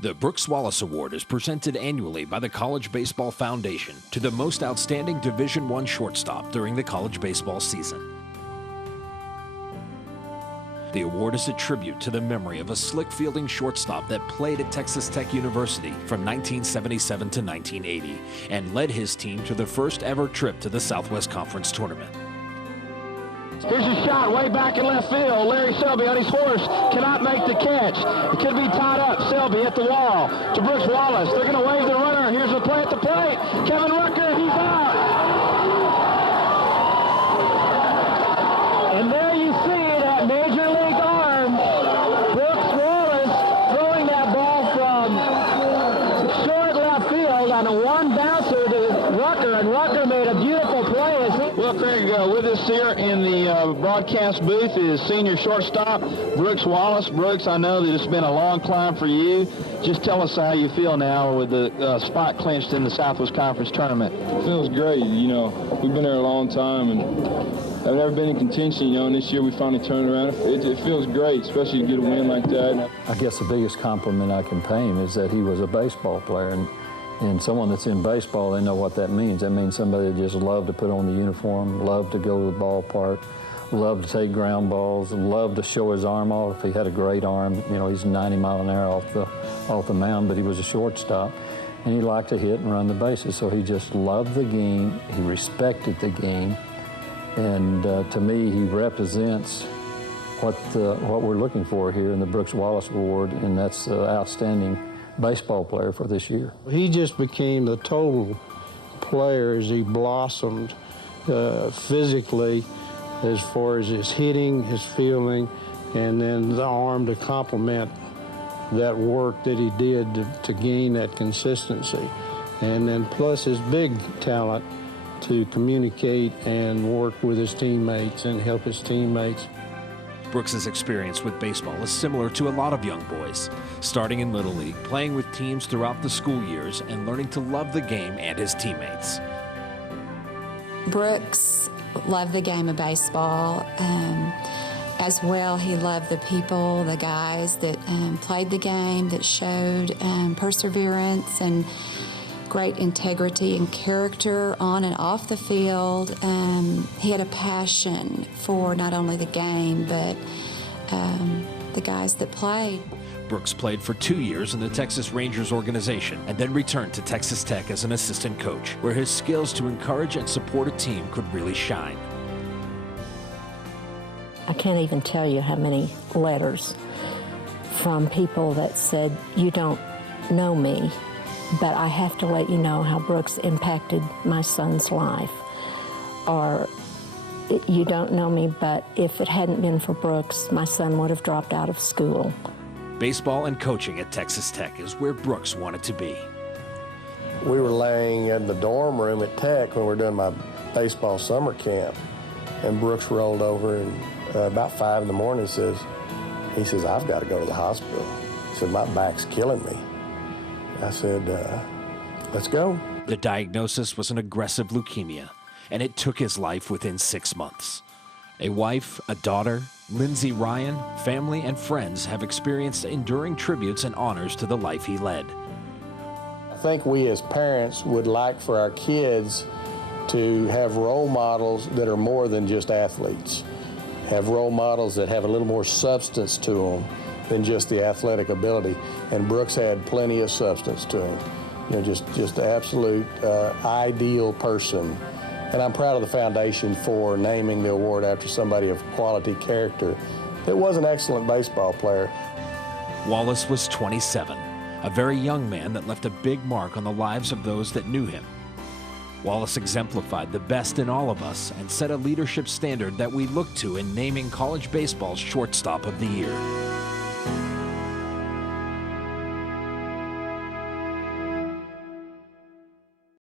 The Brooks Wallace Award is presented annually by the College Baseball Foundation to the most outstanding Division I shortstop during the college baseball season. The award is a tribute to the memory of a slick fielding shortstop that played at Texas Tech University from 1977 to 1980 and led his team to the first ever trip to the Southwest Conference Tournament. Here's a shot way back in left field. Larry Selby on his horse cannot make the catch. It could be tied up. Selby at the wall to Brooks Wallace. They're going to wave the runner. Here's the play at the plate. Kevin Rucker, he's out. And there you see that major league arm. Brooks Wallace throwing that ball from short left field on a one bouncer to Rucker, and Rucker made a beautiful play. Well, Craig, with us here in the broadcast booth is senior shortstop Brooks Wallace. Brooks, I know that it's been a long climb for you. Just tell us how you feel now with the spot clinched in the Southwest Conference Tournament. It feels great. You know, we've been there a long time, and I've never been in contention, you know, and this year we finally turned around. It feels great, especially to get a win like that. I guess the biggest compliment I can pay him is that he was a baseball player. And someone that's in baseball, they know what that means. That means somebody that just loved to put on the uniform, loved to go to the ballpark, loved to take ground balls, loved to show his arm off. He had a great arm. You know, he's 90 mile an hour off the mound, but he was a shortstop. And he liked to hit and run the bases, so he just loved the game. He respected the game. And to me, he represents what we're looking for here in the Brooks Wallace Award, and that's outstanding baseball player for this year. He just became the total player as he blossomed physically, as far as his hitting, his fielding, and then the arm to complement that work that he did to gain that consistency. And then plus his big talent to communicate and work with his teammates and help his teammates. Brooks's experience with baseball is similar to a lot of young boys, starting in Little League, playing with teams throughout the school years, and learning to love the game and his teammates. Brooks loved the game of baseball. As well, he loved the people, the guys that played the game, that showed perseverance and great integrity and character on and off the field. He had a passion for not only the game, but the guys that played. Brooks played for 2 years in the Texas Rangers organization and then returned to Texas Tech as an assistant coach, where his skills to encourage and support a team could really shine. I can't even tell you how many letters from people that said, "You don't know me, but I have to let you know how Brooks impacted my son's life." Or, "You don't know me, but if it hadn't been for Brooks, my son would have dropped out of school." Baseball and coaching at Texas Tech is where Brooks wanted to be. We were laying in the dorm room at Tech when we were doing my baseball summer camp, and Brooks rolled over and about 5 in the morning he says, "I've got to go to the hospital." He said, "My back's killing me." I said, "Let's go." The diagnosis was an aggressive leukemia, and it took his life within 6 months. A wife, a daughter, Lindsay, Ryan, family, and friends have experienced enduring tributes and honors to the life he led. I think we as parents would like for our kids to have role models that are more than just athletes, have role models that have a little more substance to them than just the athletic ability. And Brooks had plenty of substance to him. You know, just the absolute ideal person. And I'm proud of the foundation for naming the award after somebody of quality character that was an excellent baseball player. Wallace was 27, a very young man that left a big mark on the lives of those that knew him. Wallace exemplified the best in all of us and set a leadership standard that we look to in naming college baseball's shortstop of the year.